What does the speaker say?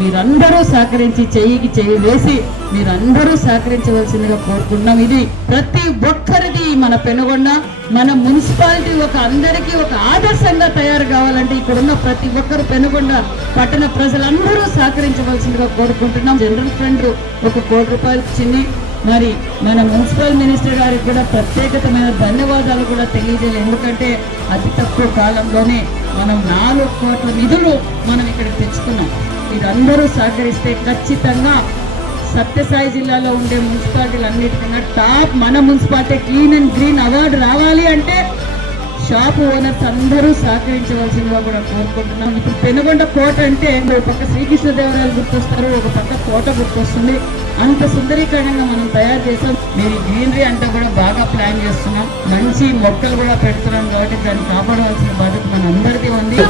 మీరందరూ సహకరించి చెయ్యికి చెయ్యి వేసి మీరందరూ సహకరించవలసిందిగా కోరుకుంటున్నాం. ఇది ప్రతి ఒక్కరికి మన పెనుగొండ మన మున్సిపాలిటీ అందరికీ ఒక ఆదర్శంగా తయారు కావాలంటే ఇక్కడున్న ప్రతి ఒక్కరు పెనుగొండ పట్టణ ప్రజలందరూ సహకరించవలసిందిగా కోరుకుంటున్నాం. జనరల్ ఫండ్ 1 కోటి రూపాయలు ఇచ్చింది. మరి మన మున్సిపల్ మినిస్టర్ గారికి కూడా ప్రత్యేకమైన ధన్యవాదాలు కూడా తెలియజేయాలి. ఎందుకంటే అతి తక్కువ కాలంలోనే మనం 4 కోట్ల నిధులు మనం ఇక్కడికి తెచ్చుకున్నాం. మీరందరూ సహకరిస్తే ఖచ్చితంగా సత్యసాయి జిల్లాలో ఉండే మున్సిపాలిటీలు అన్నిటికన్నా టాప్ మన municipality clean and green award రావాలి అంటే షాప్ ఓనర్స్ అందరూ సహకరించవలసిందిగా కూడా కోరుకుంటున్నాం. ఇప్పుడు పెనుగొండ కోట అంటే ఒక పక్క శ్రీకృష్ణదేవరాయలు గుర్తొస్తారు, ఒక పక్క కోట గుర్తొస్తుంది. అంత సుందరీకరణంగా మనం తయారు చేసాం. మీరు గ్రీనరీ అంతా కూడా బాగా ప్లాన్ చేస్తున్నాం. మంచి మొక్కలు కూడా పెడుతున్నాం కాబట్టి దాన్ని కాపాడవలసిన బాధ్యత మన అందరికీ ఉంది.